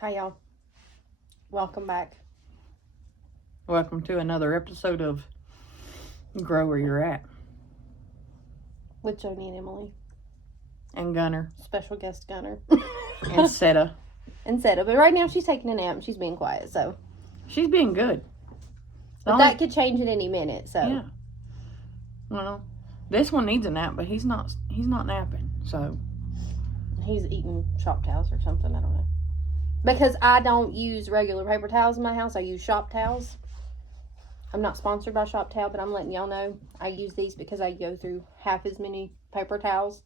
Hi, y'all. Welcome back. Welcome to another episode of Grow Where You're At. With Joni and Emily. And Gunner. Special guest Gunner. And Seta. And Seta. But right now she's taking a nap and she's being quiet, so. She's being good. But that could change at any minute, so. Yeah. Well, this one needs a nap, but he's not napping, so. He's eating shop towels or something, I don't know. Because I don't use regular paper towels in my house, I use shop towels. I'm not sponsored by Shop Towel, but I'm letting y'all know I use these because I go through half as many paper towels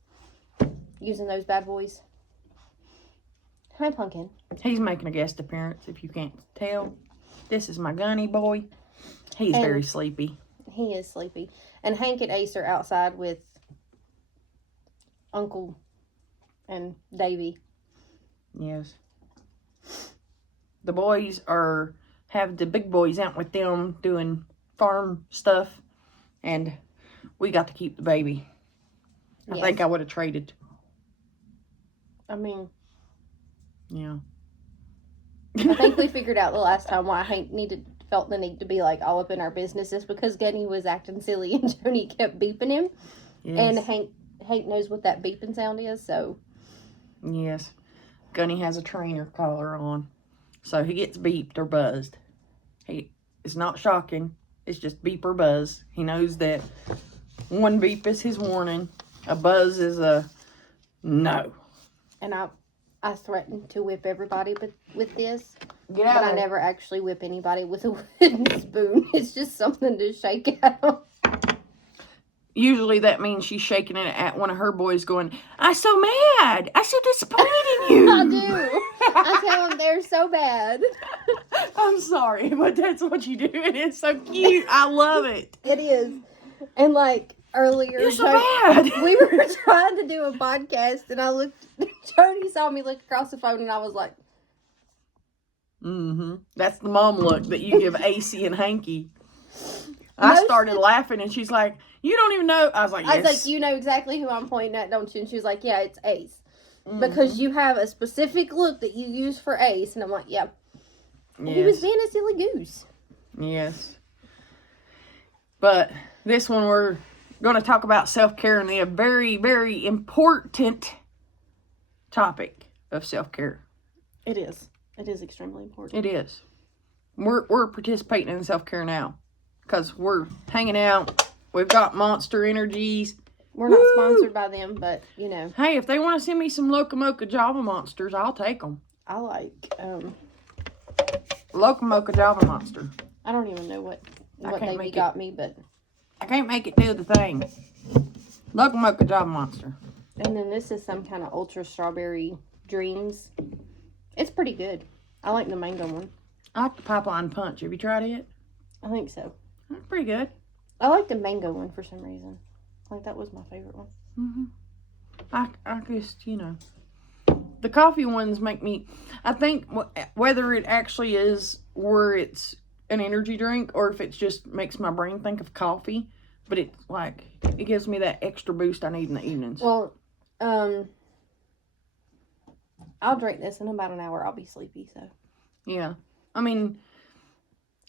using those bad boys. Hi, Pumpkin. He's making a guest appearance, if you can't tell. This is my Gunny boy. He's very sleepy. He is sleepy. And Hank and Ace are outside with Uncle and Davy. Yes. The boys have the big boys out with them doing farm stuff. And we got to keep the baby. I think I would have traded. I mean. Yeah. I think we figured out the last time why Hank felt the need to be like all up in our business is because Gunny was acting silly and Joni kept beeping him. Yes. And Hank knows what that beeping sound is, so. Yes. Gunny has a trainer collar on. So he gets beeped or buzzed. It's not shocking. It's just beep or buzz. He knows that one beep is his warning. A buzz is a no. And I threatened to whip everybody with this. Get out but I never actually whip anybody with a wooden spoon. It's just something to shake at them. Usually that means she's shaking it at one of her boys going, I'm so mad. I'm so disappointed in you. I do. I tell them they're so bad. I'm sorry, but that's what you do. And it's so cute. I love it. It is. And like earlier, you're so bad. We were trying to do a podcast and Jody saw me look across the phone and I was like. Mm-hmm. That's the mom look that you give AC and Hanky. I started laughing and she's like, you don't even know. I was like, yes. I was like, you know exactly who I'm pointing at, don't you? And she was like, yeah, it's Ace. Mm-hmm. Because you have a specific look that you use for Ace. And I'm like, yeah. Yes. He was being a silly goose. Yes. But this one we're going to talk about self-care and a very, very important topic of self-care. It is. It is extremely important. It is. We're participating in self-care now. Because we're hanging out. We've got Monster Energies. We're not sponsored by them, but, you know. Hey, if they want to send me some Locomoca Java Monsters, I'll take them. I like, Locomoca Java Monster. I don't even know what Davey got me, but. I can't make it do the thing. Locomoca Java Monster. And then this is some kind of Ultra Strawberry Dreams. It's pretty good. I like the mango one. I like the Pipeline Punch. Have you tried it? I think so. That's pretty good. I like the mango one for some reason. Like that was my favorite one. Mm-hmm. I just, you know. The coffee ones make me, I think whether it actually is where it's an energy drink or if it just makes my brain think of coffee. But it's like, it gives me that extra boost I need in the evenings. Well, I'll drink this in about an hour. I'll be sleepy, so. Yeah. I mean,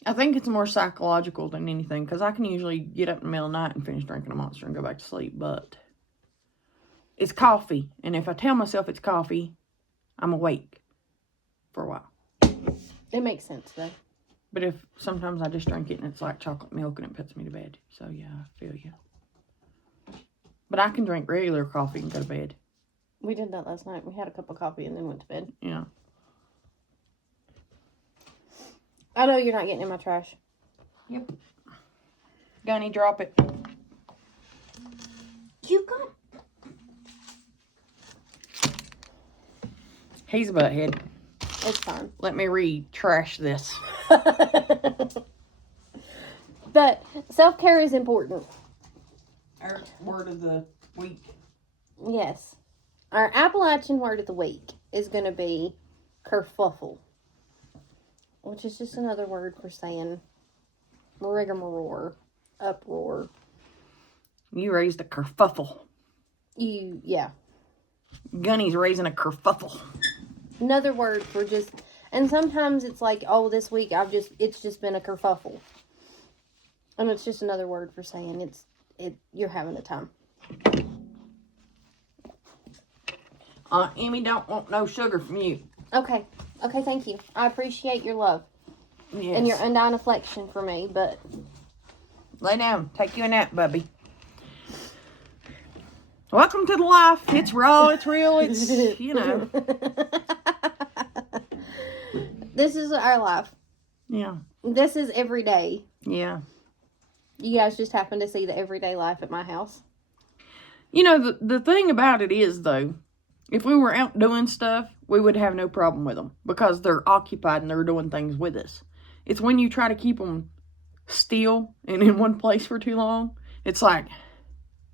I think it's more psychological than anything because I can usually get up in the middle of the night and finish drinking a Monster and go back to sleep, but it's coffee. And if I tell myself it's coffee, I'm awake for a while. It makes sense, though. But if sometimes I just drink it and it's like chocolate milk and it puts me to bed. So, yeah, I feel you. But I can drink regular coffee and go to bed. We did that last night. We had a cup of coffee and then went to bed. Yeah. I know you're not getting in my trash. Yep. Gunny, drop it. You got. He's a butthead. It's fine. Let me trash this. But self-care is important. Our word of the week. Yes. Our Appalachian word of the week is going to be kerfuffle. Which is just another word for saying rigmarole, uproar. You raised a kerfuffle. Yeah. Gunny's raising a kerfuffle. Another word for just And sometimes it's like, oh, this week it's just been a kerfuffle. And it's just another word for saying you're having a time. Emmy don't want no sugar from you. Okay, thank you. I appreciate your love. Yes. And your undying affection for me, but... Lay down. Take you a nap, bubby. Welcome to the life. It's raw, it's real, it's, you know. This is our life. Yeah. This is every day. Yeah. You guys just happen to see the everyday life at my house. You know, the thing about it is, though, if we were out doing stuff, we would have no problem with them because they're occupied and they're doing things with us. It's when you try to keep them still and in one place for too long, it's like,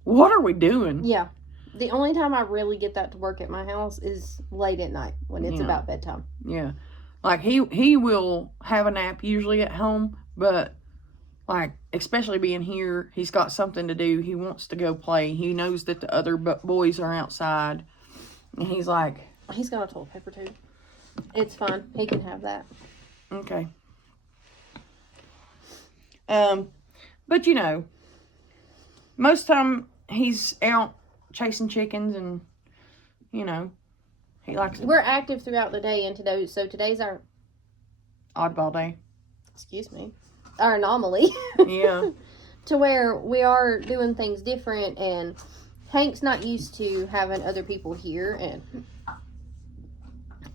what are we doing? Yeah. The only time I really get that to work at my house is late at night when it's about bedtime. Yeah. Like, he will have a nap usually at home, but, like, especially being here, he's got something to do. He wants to go play. He knows that the other boys are outside. And he's like... He's got a toilet paper, too. It's fine. He can have that. Okay. But, you know, most time he's out chasing chickens and, you know, he likes... We're active throughout the day, and today's our... Oddball day. Excuse me. Our anomaly. Yeah. To where we are doing things different, and Hank's not used to having other people here, and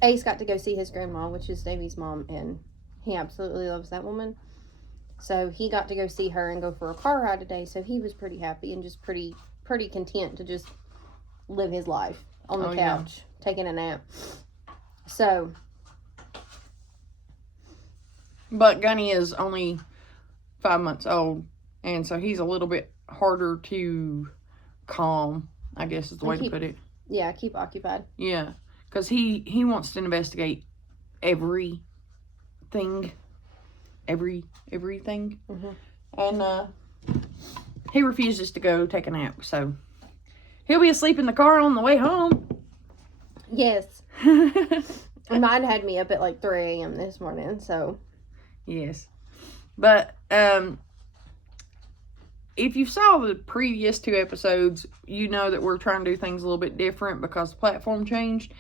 Ace got to go see his grandma, which is Davey's mom, and he absolutely loves that woman. So he got to go see her and go for a car ride today, so he was pretty happy and just pretty content to just live his life on the couch, taking a nap. So... But Gunny is only 5 months old, and so he's a little bit harder to calm, I guess is the way to put it. Yeah, keep occupied. Yeah, because he wants to investigate everything. Everything. Mm-hmm. And he refuses to go take a nap, so he'll be asleep in the car on the way home. Yes. Mine had me up at like 3 a.m. this morning, so... Yes. But, if you saw the previous 2 episodes, you know that we're trying to do things a little bit different because the platform changed.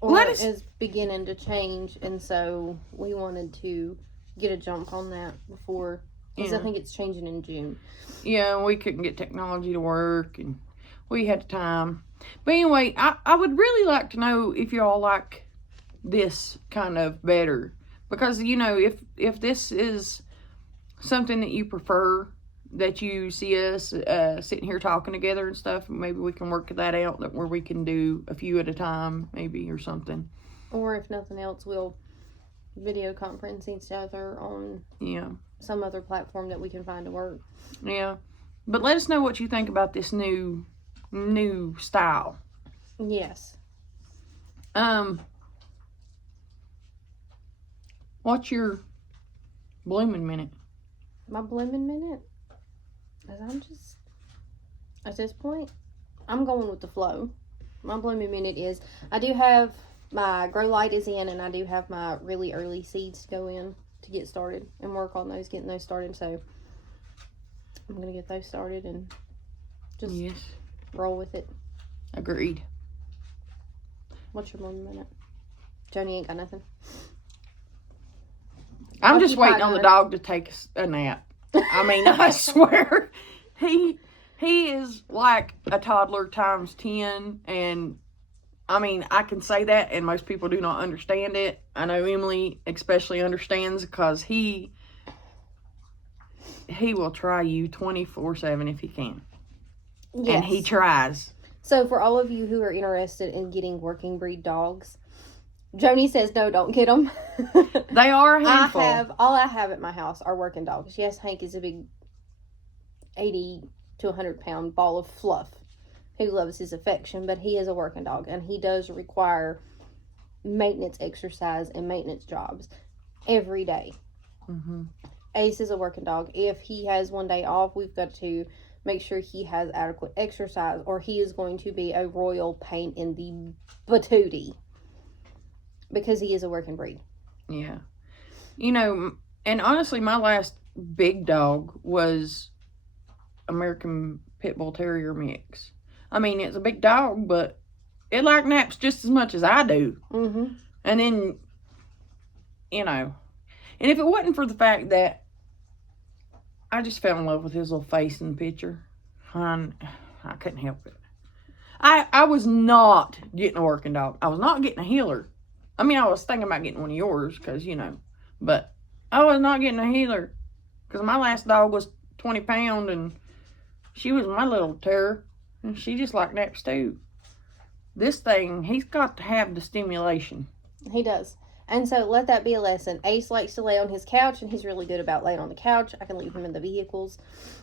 Or it is beginning to change, and so we wanted to get a jump on that before, because I think it's changing in June. Yeah, we couldn't get technology to work, and we had time. But anyway, I would really like to know if y'all like this kind of better. Because, you know, if this is something that you prefer, that you see us sitting here talking together and stuff, maybe we can work that out where we can do a few at a time, maybe, or something. Or if nothing else, we'll video conference each other on some other platform that we can find to work. Yeah. But let us know what you think about this new style. Yes. What's your blooming minute? My blooming minute? Because I'm just, at this point, I'm going with the flow. My blooming minute is, I do have, my grow light is in, and I do have my really early seeds to go in to get started and work on those, getting those started. So, I'm going to get those started and just roll with it. Agreed. What's your blooming minute? Joni ain't got nothing. I'm just waiting on the dog to take a nap. I mean, I swear, he is like a toddler times 10, and I mean, I can say that, and most people do not understand it. I know Emily especially understands, because he will try you 24/7 if he can. Yes. And he tries. So for all of you who are interested in getting working breed dogs, Joni says no, don't get them. They are a handful. All I have at my house are working dogs. Yes, Hank is a big 80 to 100 pound ball of fluff who loves his affection, but he is a working dog, and he does require maintenance exercise and maintenance jobs every day. Mm-hmm. Ace is a working dog. If he has one day off, we've got to make sure he has adequate exercise, or he is going to be a royal pain in the patootie. because he is a working breed. Yeah. You know, and honestly, my last big dog was American Pit Bull Terrier mix. I mean, it's a big dog, but it like naps just as much as I do. Mm-hmm. And then, you know, and if it wasn't for the fact that I just fell in love with his little face in the picture, I couldn't help it. I was not getting a working dog. I was not getting a healer. I mean, I was thinking about getting one of yours because, you know, but I was not getting a healer because my last dog was 20 pounds and she was my little terror. And she just like naps too. This thing, he's got to have the stimulation. He does. And so let that be a lesson. Ace likes to lay on his couch, and he's really good about laying on the couch. I can leave him in the vehicles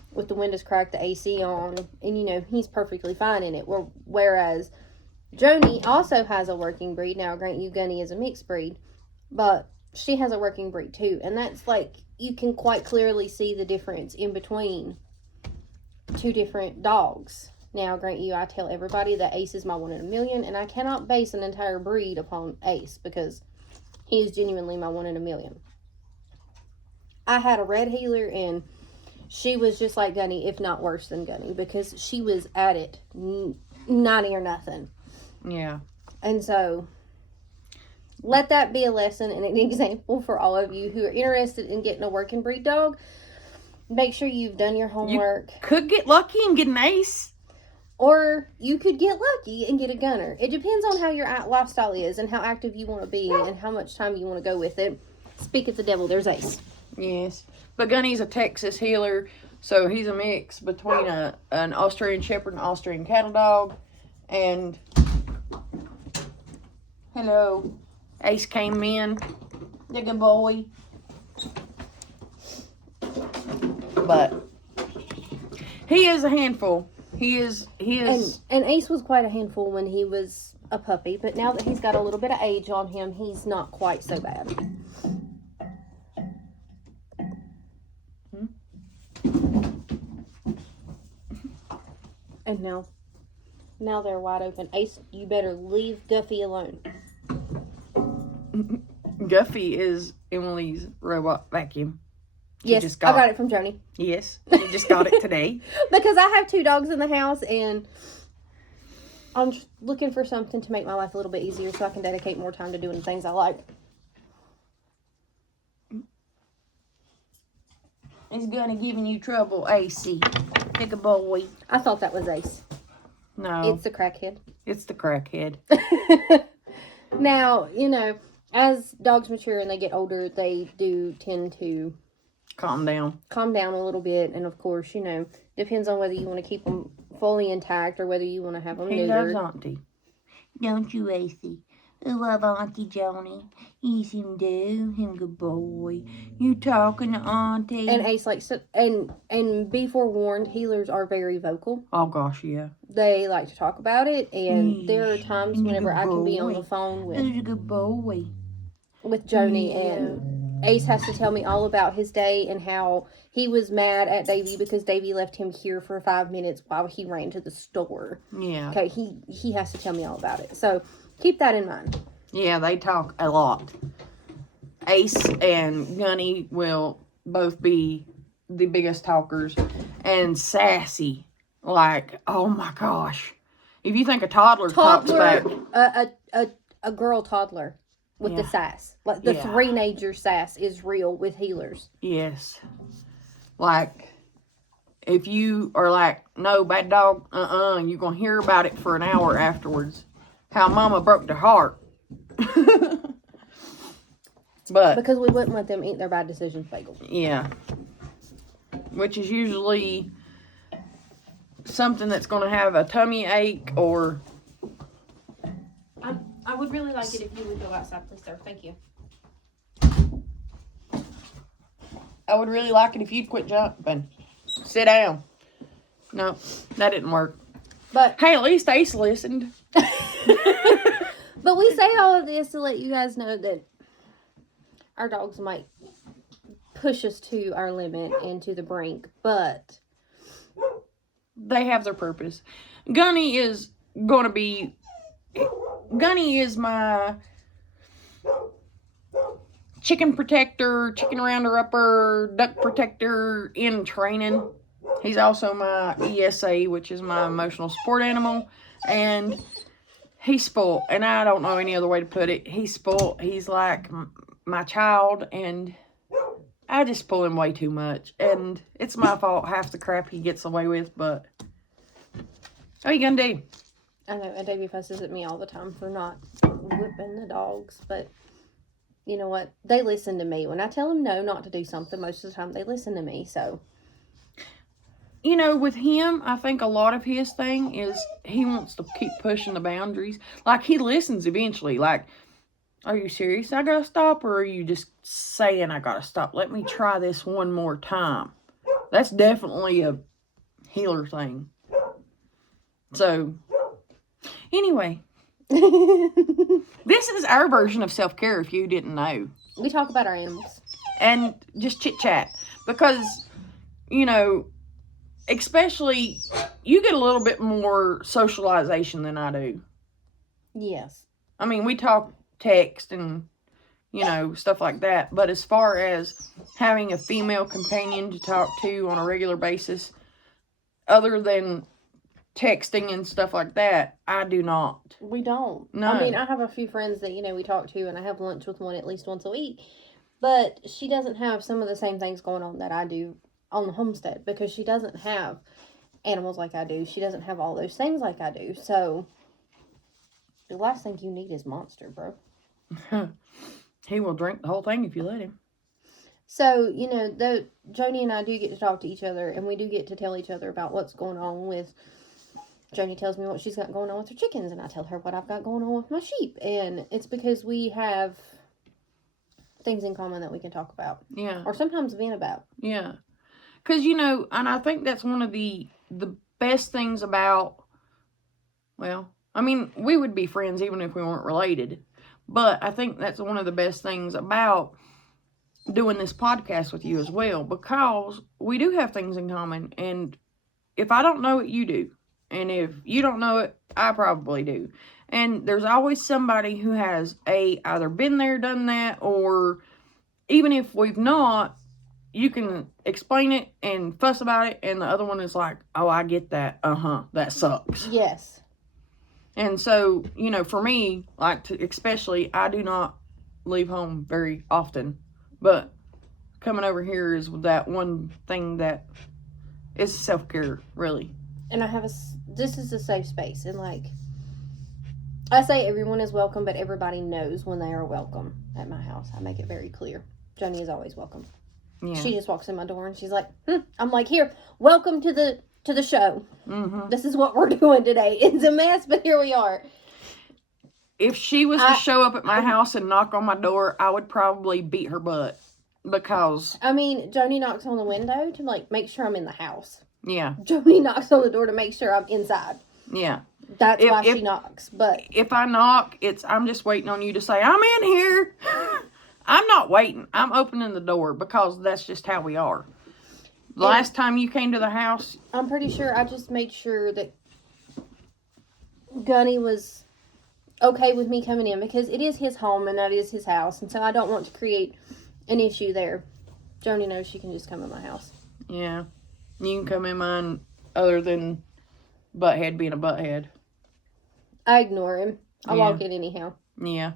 with the windows cracked, the AC on, and, you know, he's perfectly fine in it. Whereas Joni also has a working breed. Now, grant you, Gunny is a mixed breed, but she has a working breed too. And that's like, you can quite clearly see the difference in between two different dogs. Now, grant you, I tell everybody that Ace is my 1 in a million, and I cannot base an entire breed upon Ace because he is genuinely my 1 in a million. I had a red healer, and she was just like Gunny, if not worse than Gunny, because she was at it 90 or nothing. Yeah. And so, let that be a lesson and an example for all of you who are interested in getting a working breed dog. Make sure you've done your homework. You could get lucky and get an Ace. Or you could get lucky and get a gunner. It depends on how your lifestyle is and how active you want to be and how much time you want to go with it. Speak of the devil, there's Ace. Yes. But Gunny's a Texas healer, so he's a mix between an Australian Shepherd and an Australian cattle dog. And, hello, Ace came in. The good boy. But he is a handful. He is. And Ace was quite a handful when he was a puppy, but now that he's got a little bit of age on him, he's not quite so bad. And now they're wide open. Ace, you better leave Guffy alone. Guffy is Emily's robot vacuum. Yes, I got it from Joni. Yes, she just got it today. Because I have 2 dogs in the house, and I'm just looking for something to make my life a little bit easier so I can dedicate more time to doing the things I like. It's gonna giving you trouble, AC. Pick a boy. I thought that was Ace. No. It's the crackhead. It's the crackhead. Now, you know, as dogs mature and they get older, they do tend to calm down a little bit. And of course, you know, depends on whether you want to keep them fully intact or whether you want to have them neutered. He loves Auntie. Don't you, AC? I love Auntie Joni. Yes, him do. Him good boy. You talking to Auntie? And Ace likes to, and be forewarned, healers are very vocal. Oh gosh, yeah. They like to talk about it, and there are times whenever I can be on the phone Who's a good boy? with Joni, and Ace has to tell me all about his day and how he was mad at Davy because Davy left him here for 5 minutes while he ran to the store. Yeah. Okay, he has to tell me all about it. So keep that in mind. Yeah, they talk a lot. Ace and Gunny will both be the biggest talkers and sassy. Like, oh my gosh. If you think a toddler talks back. A girl toddler with the sass. Like the three-nager sass is real with healers. Yes. Like, if you are like, no, bad dog, you're going to hear about it for an hour afterwards. How mama broke their heart. But because we wouldn't let them eat their bad decisions bagel. Yeah. Which is usually something that's going to have a tummy ache or... I would really like it if you would go outside, please, sir. Thank you. I would really like it if you'd quit jumping. Sit down. No, that didn't work. But hey, at least Ace listened. But we say all of this to let you guys know that our dogs might push us to our limit and to the brink, but they have their purpose. Gunny is going to be... Gunny is my chicken protector, chicken rounder-upper, duck protector in training. He's also my ESA, which is my emotional support animal. And he's spoiled. And I don't know any other way to put it. He's spoiled. He's like my child. And I just spoil him way too much. And it's my fault, half the crap he gets away with. But what are you going to do? I know, and Davey fusses at me all the time for not whipping the dogs. But you know what? They listen to me. When I tell them no, not to do something, most of the time they listen to me. So... You know, with him, I think a lot of his thing is he wants to keep pushing the boundaries. Like, he listens eventually. Like, are you serious? I gotta stop? Or are you just saying I gotta stop? Let me try this one more time. That's definitely a healer thing. So, anyway. This is our version of self-care, if you didn't know. We talk about our animals. And just chit-chat. Because, you know... Especially, you get a little bit more socialization than I do. Yes. I mean, we talk text and, you know, stuff like that. But as far as having a female companion to talk to on a regular basis, other than texting and stuff like that, I do not. We don't. No. I mean, I have a few friends that, you know, we talk to, and I have lunch with one at least once a week. But she doesn't have some of the same things going on that I do on the homestead, because she doesn't have animals like I do. She doesn't have all those things like I do. So the last thing you need is Monster, bro. He will drink the whole thing if you let him. So, you know, though Joni and I do get to talk to each other, and we do get to tell each other about what's going on with... Joni tells me what she's got going on with her chickens, and I tell her what I've got going on with my sheep. And it's because we have things in common that we can talk about. Yeah. Or sometimes vent about. Yeah. Because, you know, and I think that's one of the best things about, well, I mean, we would be friends even if we weren't related. But I think that's one of the best things about doing this podcast with you as well. Because we do have things in common. And if I don't know it, you do. And if you don't know it, I probably do. And there's always somebody who has either been there, done that, or even if we've not, you can explain it and fuss about it, and the other one is like, oh, I get that. That sucks. Yes. And so, you know, for me, like, especially, I do not leave home very often. But coming over here is that one thing that is self-care, really. And this is a safe space. And, like, I say everyone is welcome, but everybody knows when they are welcome at my house. I make it very clear. Joni is always welcome. Yeah. She just walks in my door and she's like, I'm like, here, welcome to the show. Mm-hmm. This is what we're doing today. It's a mess, but here we are. If she was to show up at my house and knock on my door, I would probably beat her butt. Because... I mean, Joni knocks on the window to, like, make sure I'm in the house. Yeah. Joni knocks on the door to make sure I'm inside. Yeah. That's why she knocks. But if I knock, I'm just waiting on you to say, I'm in here. I'm not waiting. I'm opening the door because that's just how we are. Last time you came to the house, I'm pretty sure I just made sure that Gunny was okay with me coming in, because it is his home and that is his house. And so I don't want to create an issue there. Joni knows she can just come in my house. Yeah. You can come in mine other than Butthead being a butthead. I ignore him. I walk in anyhow. Yeah.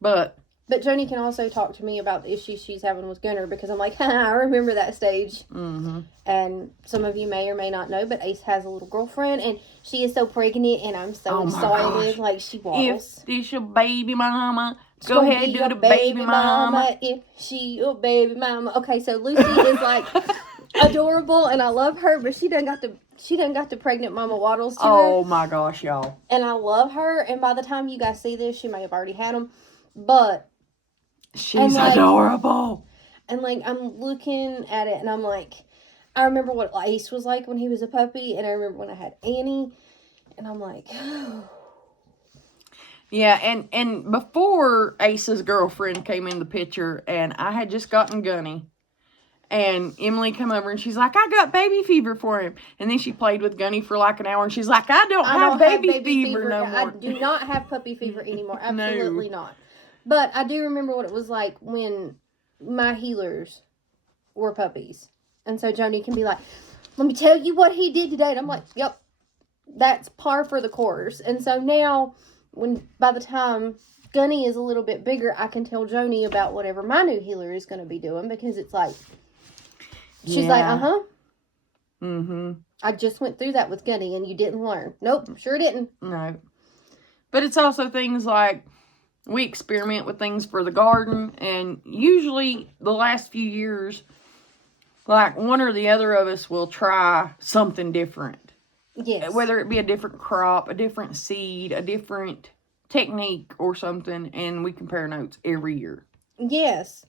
But Joni can also talk to me about the issues she's having with Gunner, because I'm like, I remember that stage. Mm-hmm. And some of you may or may not know, but Ace has a little girlfriend, and she is so pregnant, and I'm so excited. Gosh. Like, she waddles. If this your baby mama, go ahead and do the baby mama. If she your baby mama. Okay, so Lucy is like adorable, and I love her, but she done got the pregnant mama waddles to her. Oh my gosh, y'all. And I love her, and by the time you guys see this, she may have already had them, but she's adorable. And, like, I'm looking at it, and I'm like, I remember what Ace was like when he was a puppy, and I remember when I had Annie, and I'm like, oh. Yeah, and before Ace's girlfriend came in the picture, and I had just gotten Gunny, and Emily come over, and she's like, I got baby fever for him. And then she played with Gunny for like an hour, and she's like, I don't have baby fever no more. I do not have puppy fever anymore. Absolutely not. But I do remember what it was like when my healers were puppies. And so Joni can be like, let me tell you what he did today. And I'm like, yep, that's par for the course. And so now, by the time Gunny is a little bit bigger, I can tell Joni about whatever my new healer is going to be doing, because it's like, she's like, uh-huh. Mm-hmm. I just went through that with Gunny and you didn't learn. Nope, sure didn't. No. But it's also things like, we experiment with things for the garden, and usually the last few years, like one or the other of us will try something different. Yes. Whether it be a different crop, a different seed, a different technique or something, and we compare notes every year. Yes.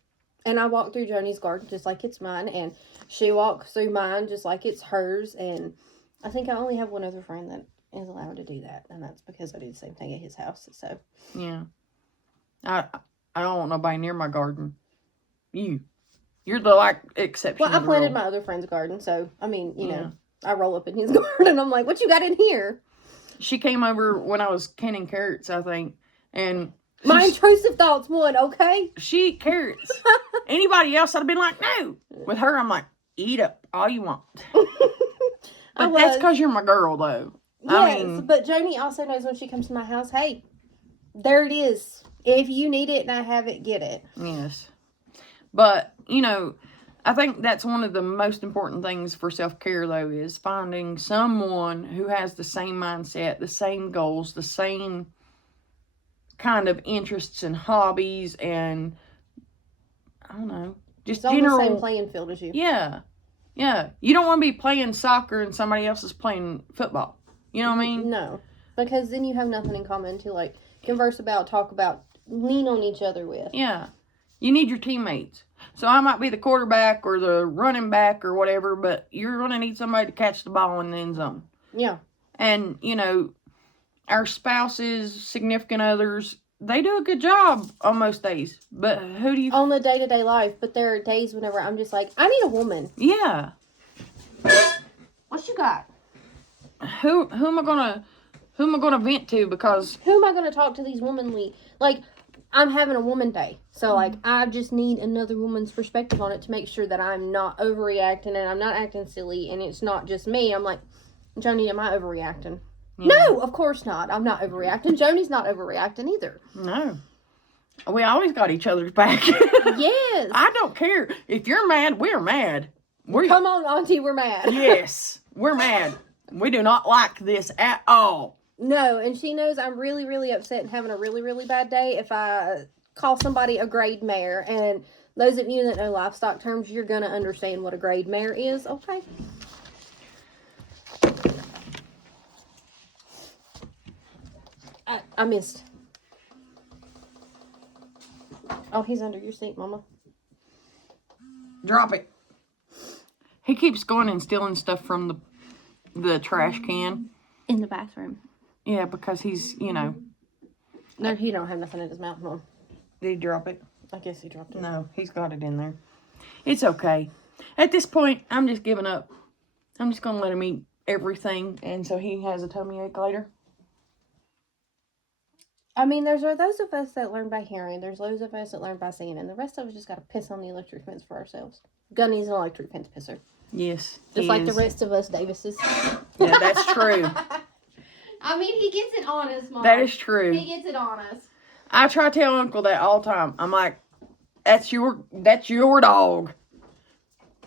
And I walk through Joni's garden just like it's mine, and she walks through mine just like it's hers, and I think I only have one other friend that is allowed to do that, and that's because I do the same thing at his house, so. Yeah. I don't want nobody near my garden. You're the, like, exception. Well, I planted my other friend's garden, so, I mean, you know, I roll up in his garden, and I'm like, what you got in here? She came over when I was canning carrots, I think, and... My intrusive thoughts won, okay? She eat carrots. Anybody else, I'd have been like, no. With her, I'm like, eat up all you want. But that's because you're my girl, though. Yes, but Joni also knows when she comes to my house, hey, there it is. If you need it and I have it, get it. Yes. But, you know, I think that's one of the most important things for self-care, though, is finding someone who has the same mindset, the same goals, the same kind of interests and hobbies, and, I don't know, just it's general... on the same playing field as you. Yeah. Yeah. You don't want to be playing soccer and somebody else is playing football. You know what I mean? No. Because then you have nothing in common to, like, converse about, talk about, lean on each other with. Yeah. You need your teammates. So I might be the quarterback or the running back or whatever, but you're going to need somebody to catch the ball in the end zone. Yeah. And, you know, our spouses, significant others, they do a good job on most days. But who do you... On the day-to-day life. But there are days whenever I'm just like, I need a woman. Yeah. What you got? Who am I gonna vent to? Because who am I gonna talk to these womanly, like, I'm having a woman day, so like I just need another woman's perspective on it to make sure that I'm not overreacting and I'm not acting silly and it's not just me. I'm like, Joni, am I overreacting? Yeah. No, of course not. I'm not overreacting. Joni's not overreacting either. No. We always got each other's back. Yes. I don't care. If you're mad, we're mad. Come on, Auntie, we're mad. Yes, we're mad. We do not like this at all. No, and she knows I'm really, really upset and having a really, really bad day if I call somebody a grade mare. And those of you that know livestock terms, you're going to understand what a grade mare is. Okay. I missed. Oh, he's under your seat, Mama. Drop it. He keeps going and stealing stuff from the trash can. In the bathroom. Yeah, because he's, you know. No, he don't have nothing in his mouth, Mom. Did he drop it? I guess he dropped it. No, he's got it in there. It's okay. At this point, I'm just giving up. I'm just going to let him eat everything, and so he has a tummy ache later. I mean, there's those of us that learn by hearing. There's those of us that learn by seeing. And the rest of us just got to piss on the electric fence for ourselves. Gunny's an electric fence pisser. Yes, just like the rest of us Davises. Yeah, that's true. I mean, he gets it on us, Mom. That is true. He gets it on us. I try to tell Uncle that all the time. I'm like, that's your dog.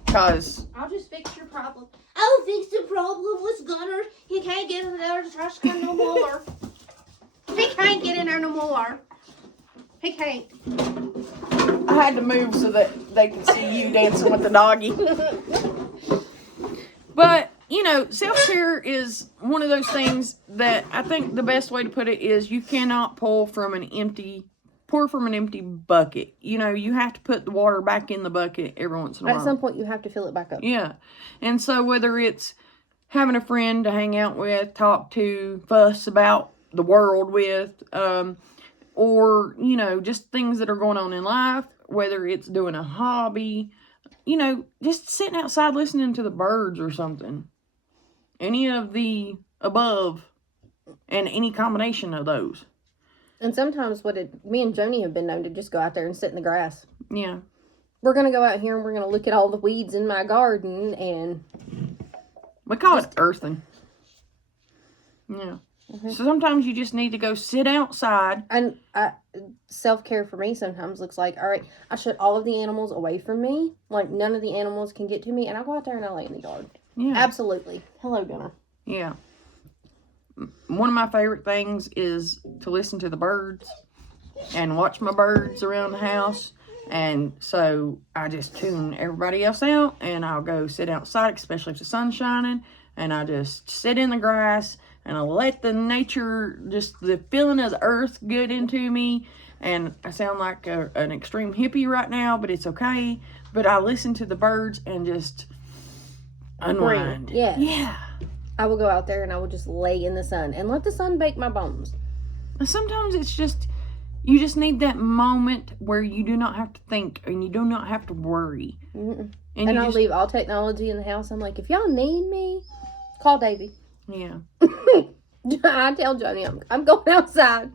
Cause I'll just fix your problem. I'll fix the problem with Gunner. He can't get in there to the trash can no more. He can't get in there no more. He can't. I had to move so that they could see you dancing with the doggy. But, you know, self-care is one of those things that I think the best way to put it is you cannot pour from an empty bucket. You know, you have to put the water back in the bucket every once in a while. At some point, you have to fill it back up. Yeah. And so whether it's having a friend to hang out with, talk to, fuss about the world with, or, you know, just things that are going on in life, whether it's doing a hobby, you know, just sitting outside listening to the birds or something. Any of the above and any combination of those. And sometimes me and Joni have been known to just go out there and sit in the grass. Yeah. We're going to go out here and we're going to look at all the weeds in my garden and... We call it earthing. Yeah. Mm-hmm. So sometimes you just need to go sit outside. And self-care for me sometimes looks like, all right, I shut all of the animals away from me. Like, none of the animals can get to me. And I go out there and I lay in the yard. Yeah. Absolutely. Hello, Gunnar. Yeah. One of my favorite things is to listen to the birds and watch my birds around the house. And so I just tune everybody else out and I'll go sit outside, especially if the sun's shining, and I just sit in the grass and I let the nature, just the feeling of the earth get into me. And I sound like an extreme hippie right now, but it's okay. But I listen to the birds and just unwind. Yeah. Yeah. I will go out there and I will just lay in the sun and let the sun bake my bones. Sometimes it's just, you just need that moment where you do not have to think and you do not have to worry. Mm-mm. And I'll leave all technology in the house. I'm like, if y'all need me, call Davey. Yeah. I tell Johnny I'm going outside.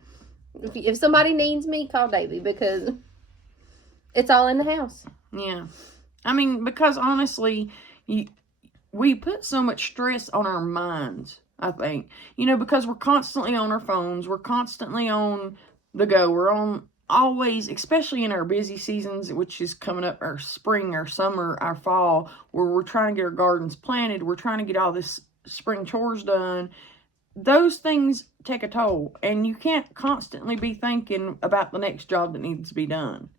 If somebody needs me, call Davey, because it's all in the house. Yeah. I mean, because honestly, we put so much stress on our minds, I think. Because we're constantly on our phones. We're constantly on the go. We're on always, especially in our busy seasons, which is coming up, our spring, our summer, our fall, where we're trying to get our gardens planted. We're trying to get all this spring chores done. Those things take a toll, and you can't constantly be thinking about the next job that needs to be done.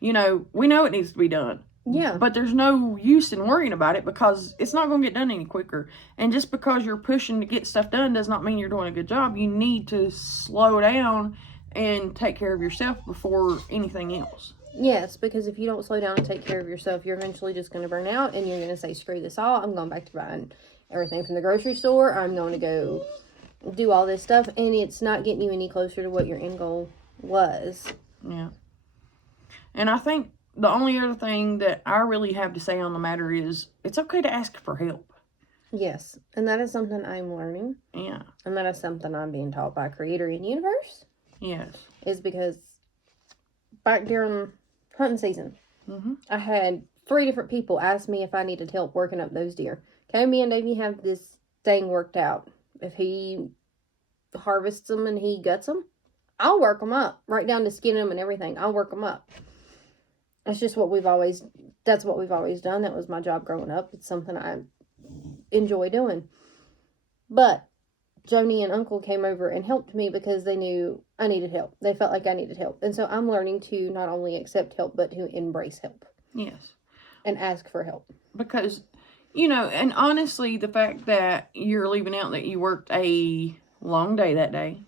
We know it needs to be done. Yeah. But there's no use in worrying about it because it's not going to get done any quicker. And just because you're pushing to get stuff done does not mean you're doing a good job. You need to slow down and take care of yourself before anything else. Yes, because if you don't slow down and take care of yourself, you're eventually just going to burn out and you're going to say, screw this all. I'm going back to buying everything from the grocery store. I'm going to go do all this stuff, and it's not getting you any closer to what your end goal was. Yeah. And I think the only other thing that I really have to say on the matter is it's okay to ask for help. Yes, and that is something I'm learning. Yeah. And that is something I'm being taught by Creator in Universe. Yes. Is because back during hunting season, Mm-hmm. I had 3 different people ask me if I needed help working up those deer. Okay, me and Davey have this thing worked out. If he harvests them and he guts them, I'll work them up. Right down to skinning them and everything. I'll work them up. That's just what we've always done. That was my job growing up. It's something I enjoy doing. But Joni and Uncle came over and helped me because they knew I needed help. They felt like I needed help. And so I'm learning to not only accept help, but to embrace help. Yes. And ask for help. Because, and honestly, the fact that you're leaving out that you worked a long day that day,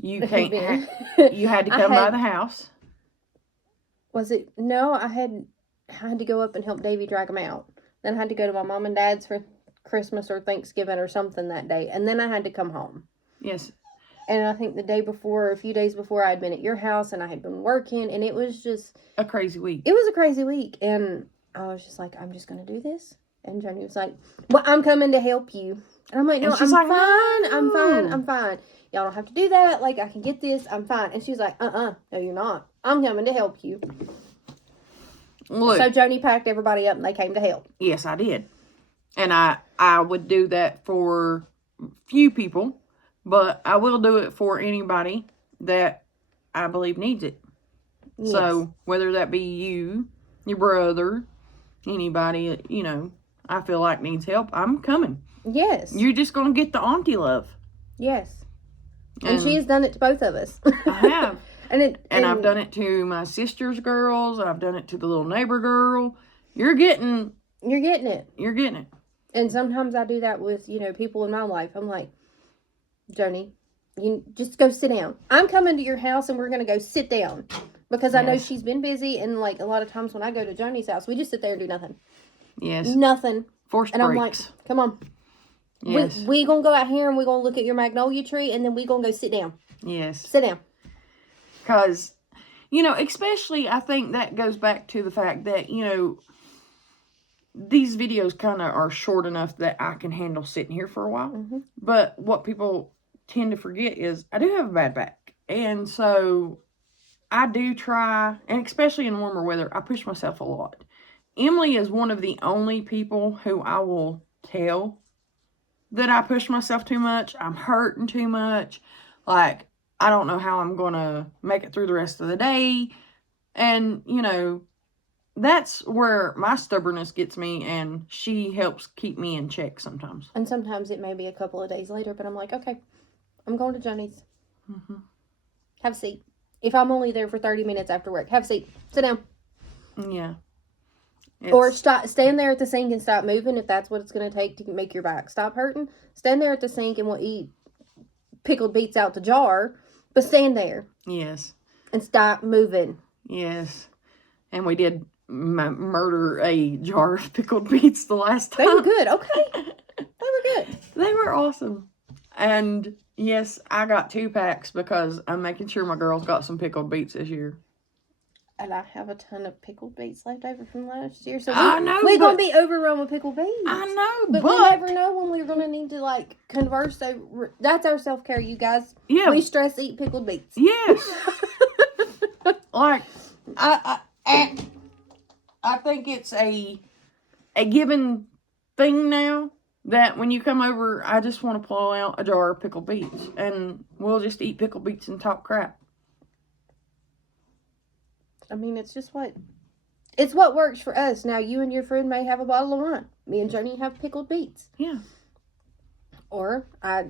you can't, you had to come by the house. Was it? No, I had to go up and help Davey drag them out. Then I had to go to my mom and dad's for Christmas or Thanksgiving or something that day. And then I had to come home. Yes. And I think the day before, a few days before, I had been at your house and I had been working. And it was just a crazy week. It was a crazy week. And I was just like, I'm just going to do this. And Johnny was like, well, I'm coming to help you. And I'm like, no, I'm like, fine. No. I'm fine. Y'all don't have to do that. Like, I can get this. I'm fine. And she's like, no, you're not. I'm coming to help you. Look, so Joni packed everybody up and they came to help. Yes, I did. And I would do that for few people, but I will do it for anybody that I believe needs it. Yes. So whether that be you, your brother, anybody, I feel like needs help, I'm coming. Yes. You're just going to get the auntie love. Yes. And she has done it to both of us. I have. And I've done it to my sister's girls. I've done it to the little neighbor girl. You're getting it. And sometimes I do that with, people in my life. I'm like, Joni, you just go sit down. I'm coming to your house and we're going to go sit down. Because I know she's been busy. And like a lot of times when I go to Joni's house, we just sit there and do nothing. Yes. Nothing. Forced and breaks. I'm like, come on. Yes. We going to go out here and we're going to look at your magnolia tree and then we going to go sit down. Yes. Sit down. Because, especially I think that goes back to the fact that, these videos kind of are short enough that I can handle sitting here for a while. Mm-hmm. But what people tend to forget is I do have a bad back. And so I do try, and especially in warmer weather, I push myself a lot. Emily is one of the only people who I will tell that I push myself too much. I'm hurting too much. Like, I don't know how I'm going to make it through the rest of the day. And, you know, that's where my stubbornness gets me, and she helps keep me in check sometimes. And sometimes it may be a couple of days later, but I'm like, okay, I'm going to Johnny's. Mm-hmm. Have a seat. If I'm only there for 30 minutes after work, have a seat. Sit down. Yeah. Or stand there at the sink and stop moving if that's what it's going to take to make your back stop hurting. Stand there at the sink and we'll eat pickled beets out the jar, but stand there. Yes. And stop moving. Yes. And we did murder a jar of pickled beets the last time. They were good. Okay. They were good. They were awesome. And yes, I got 2 packs because I'm making sure my girls got some pickled beets this year. And I have a ton of pickled beets left over from last year. So I know, we're going to be overrun with pickled beets. I know, but we never know when we're going to need to, like, converse over. That's our self-care, you guys. Yeah. We stress eat pickled beets. Yes. Like, I think it's a given thing now that when you come over, I just want to pull out a jar of pickled beets. And we'll just eat pickled beets and talk crap. I mean, it's what works for us. Now, you and your friend may have a bottle of wine. Me and Joni have pickled beets. Yeah. Or I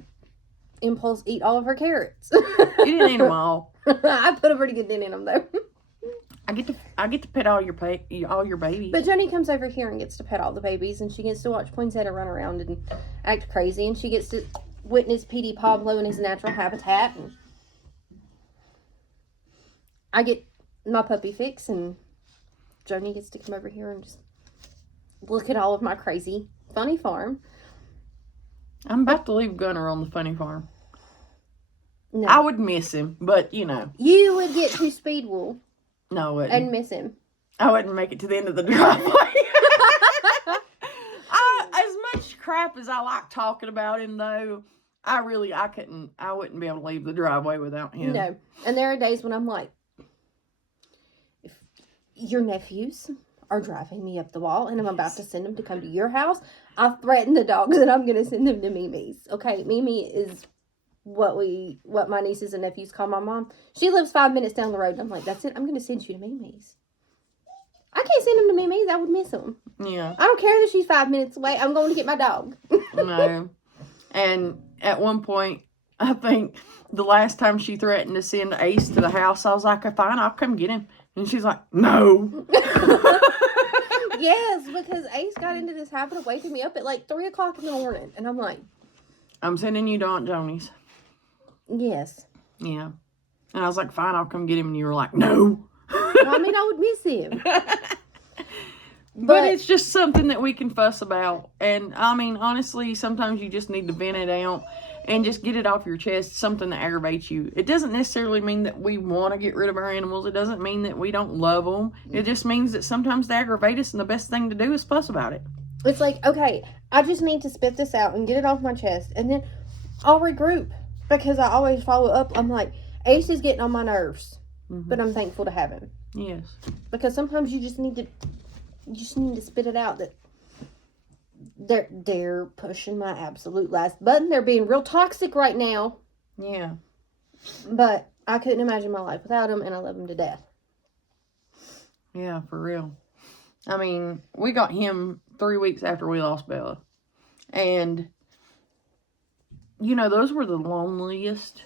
impulse eat all of her carrots. You didn't eat them all. I put a pretty good dent in them, though. I get to pet all your babies. But Joni comes over here and gets to pet all the babies, and she gets to watch Poinsettia run around and act crazy, and she gets to witness Petey Pablo in his natural habitat. And I get my puppy fix, and Joni gets to come over here and just look at all of my crazy funny farm. I'm about to leave Gunner on the funny farm. No. I would miss him, but you know. You would get to Speedwell. No, I wouldn't. And miss him. I wouldn't make it to the end of the driveway. As much crap as I like talking about him, though, I wouldn't be able to leave the driveway without him. No. And there are days when I'm like, if your nephews are driving me up the wall and I'm about to send them to come to your house, I threaten the dogs and I'm going to send them to Mimi's. Okay, Mimi is what my nieces and nephews call my mom. She lives 5 minutes down the road. And I'm like, that's it. I'm going to send you to Mimi's. I can't send them to Mimi's. I would miss them. Yeah. I don't care that she's 5 minutes away. I'm going to get my dog. No. And at one point, I think the last time she threatened to send Ace to the house, I was like, fine, I'll come get him. And she's like, no. Yes, because Ace got into this habit of waking me up at like 3 o'clock in the morning. And I'm like, I'm sending you to Aunt Joni's. Yes. Yeah. And I was like, fine, I'll come get him. And you were like, no. Well, I mean, I would miss him. But it's just something that we can fuss about. And, I mean, honestly, sometimes you just need to vent it out and just get it off your chest, something that aggravates you. It doesn't necessarily mean that we want to get rid of our animals. It doesn't mean that we don't love them. It just means that sometimes they aggravate us, and the best thing to do is fuss about it. It's like, okay, I just need to spit this out and get it off my chest. And then I'll regroup. Because I always follow up. I'm like, Ace is getting on my nerves. Mm-hmm. But I'm thankful to have him. Yes. Because sometimes you just need to spit it out that they're pushing my absolute last button. They're being real toxic right now. Yeah. But I couldn't imagine my life without him, and I love him to death. Yeah, for real. I mean, we got him 3 weeks after we lost Bella. And, you know, those were the loneliest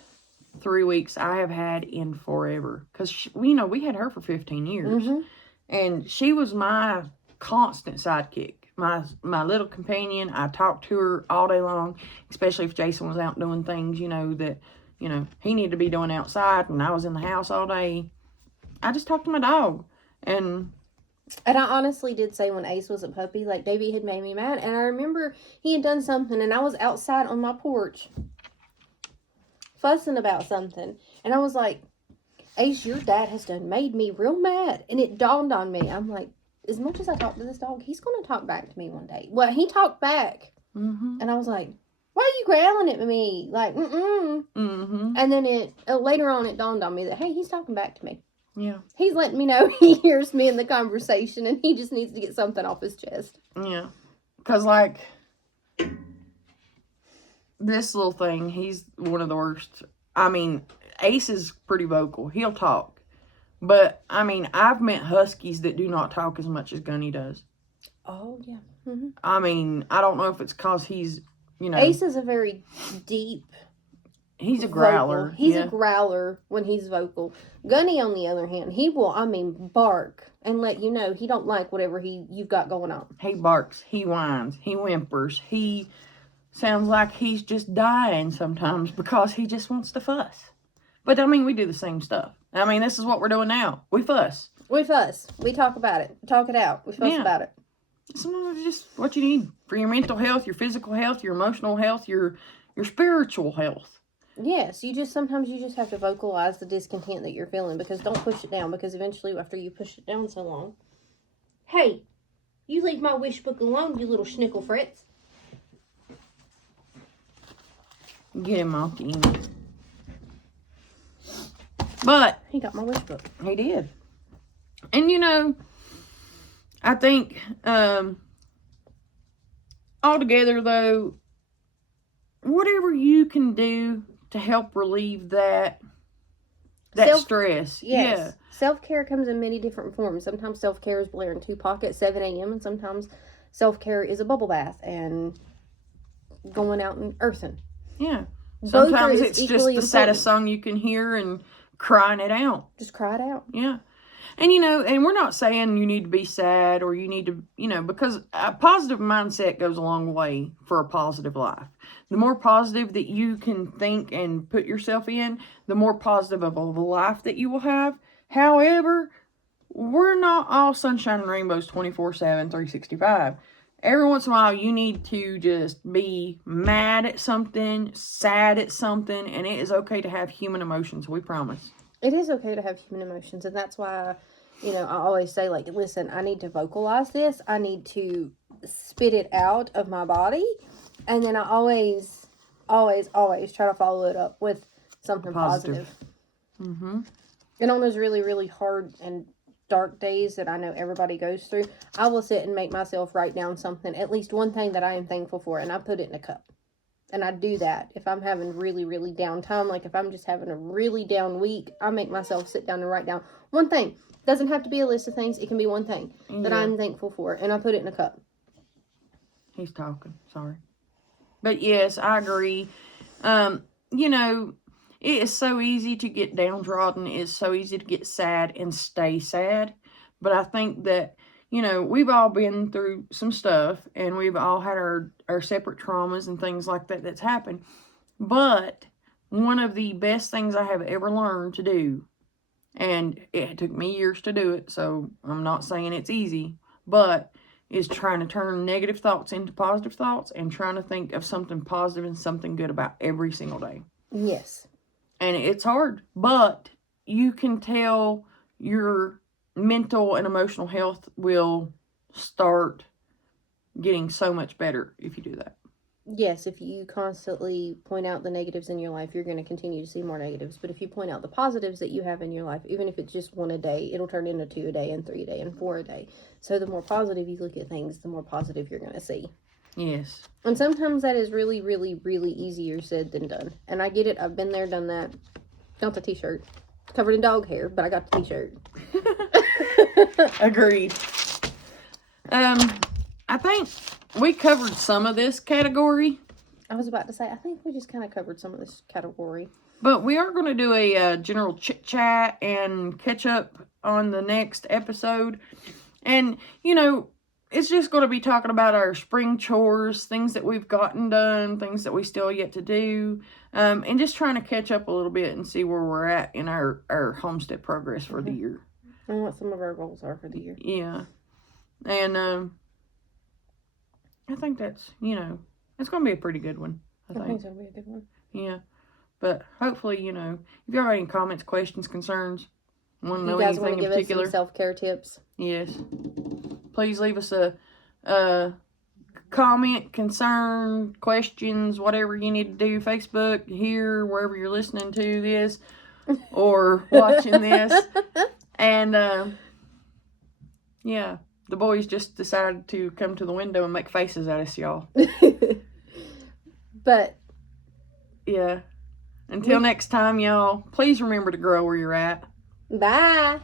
3 weeks I have had in forever. Because, you know, we had her for 15 years. Mm-hmm. And she was my constant sidekick. My little companion. I talked to her all day long. Especially if Jason was out doing things, you know, that, you know, he needed to be doing outside. And I was in the house all day. I just talked to my dog. And I honestly did say when Ace was a puppy, like, Davey had made me mad. And I remember he had done something, and I was outside on my porch fussing about something. And I was like, Ace, your dad has made me real mad. And it dawned on me. I'm like, as much as I talk to this dog, he's going to talk back to me one day. Well, he talked back. Mm-hmm. And I was like, why are you growling at me? Like, mm-mm. Mm-hmm. And then later on it dawned on me that, hey, he's talking back to me. Yeah. He's letting me know he hears me in the conversation and he just needs to get something off his chest. Yeah. Because, like, this little thing, he's one of the worst. I mean, Ace is pretty vocal. He'll talk. But, I mean, I've met Huskies that do not talk as much as Gunny does. Oh, yeah. Mm-hmm. I mean, I don't know if it's because he's, Ace is a very deep... He's a growler. Vocal. He's a growler when he's vocal. Gunny, on the other hand, he will, bark and let you know he don't like whatever you've got going on. He barks. He whines. He whimpers. He sounds like he's just dying sometimes because he just wants to fuss. But, I mean, we do the same stuff. I mean, this is what we're doing now. We fuss. We fuss. We talk about it. We talk it out. We fuss about it. Sometimes it's just what you need for your mental health, your physical health, your emotional health, your spiritual health. Yes, sometimes you just have to vocalize the discontent that you're feeling, because don't push it down, because eventually after you push it down so long, hey, you leave my wish book alone, you little schnickle frets. Get him off the email. But he got my wish book. He did. And I think altogether though, whatever you can do to help relieve that stress. Yes. Yeah. Self-care comes in many different forms. Sometimes self-care is blaring Tupac at 7 a.m. and sometimes self-care is a bubble bath and going out and earthing. Yeah. Sometimes it's just the saddest song you can hear and crying it out. Just cry it out. Yeah. And, and we're not saying you need to be sad or you need to, because a positive mindset goes a long way for a positive life. The more positive that you can think and put yourself in, the more positive of a life that you will have. However, we're not all sunshine and rainbows 24/7, 365. Every once in a while, you need to just be mad at something, sad at something, and it is okay to have human emotions, we promise. It is okay to have human emotions, and that's why, I always say, like, listen, I need to vocalize this. I need to spit it out of my body, and then I always try to follow it up with something positive. Mm-hmm. And on those really, really hard and dark days that I know everybody goes through, I will sit and make myself write down something, at least one thing that I am thankful for, and I put it in a cup. And I do that if I'm having really, really down time. Like if I'm just having a really down week, I make myself sit down and write down one thing. Doesn't have to be a list of things. It can be one thing that I'm thankful for, and I put it in a cup. He's talking. Sorry. But yes, I agree. It is so easy to get downtrodden. It's so easy to get sad and stay sad. But I think that, we've all been through some stuff and we've all had our separate traumas and things like that that's happened. But one of the best things I have ever learned to do, and it took me years to do it, so I'm not saying it's easy, but is trying to turn negative thoughts into positive thoughts and trying to think of something positive and something good about every single day. Yes. And it's hard, but you can tell your mental and emotional health will start getting so much better if you do that. Yes, if you constantly point out the negatives in your life, you're going to continue to see more negatives. But if you point out the positives that you have in your life, even if it's just one a day, it'll turn into 2 a day and 3 a day and 4 a day. So the more positive you look at things, the more positive you're going to see. Yes. And sometimes that is really, really, really easier said than done. And I get it. I've been there, done that. Got the t-shirt. Covered in dog hair, but I got the t-shirt. Agreed. I think we covered some of this category. I was about to say, I think we just kind of covered some of this category. But we are going to do a general chit-chat and catch up on the next episode. And, it's just going to be talking about our spring chores, things that we've gotten done, things that we still yet to do, and just trying to catch up a little bit and see where we're at in our homestead progress for the year. And what some of our goals are for the year. Yeah. And I think that's, it's going to be a pretty good one. I think it's going to be a good one. Yeah. But hopefully, if you have any comments, questions, concerns, want to know anything in particular. You guys want to give us some self-care tips? Yes. Please leave us a comment, concern, questions, whatever you need to do. Facebook, here, wherever you're listening to this or watching this. And, yeah, the boys just decided to come to the window and make faces at us, y'all. But, yeah. Until next time, y'all, please remember to grow where you're at. bye.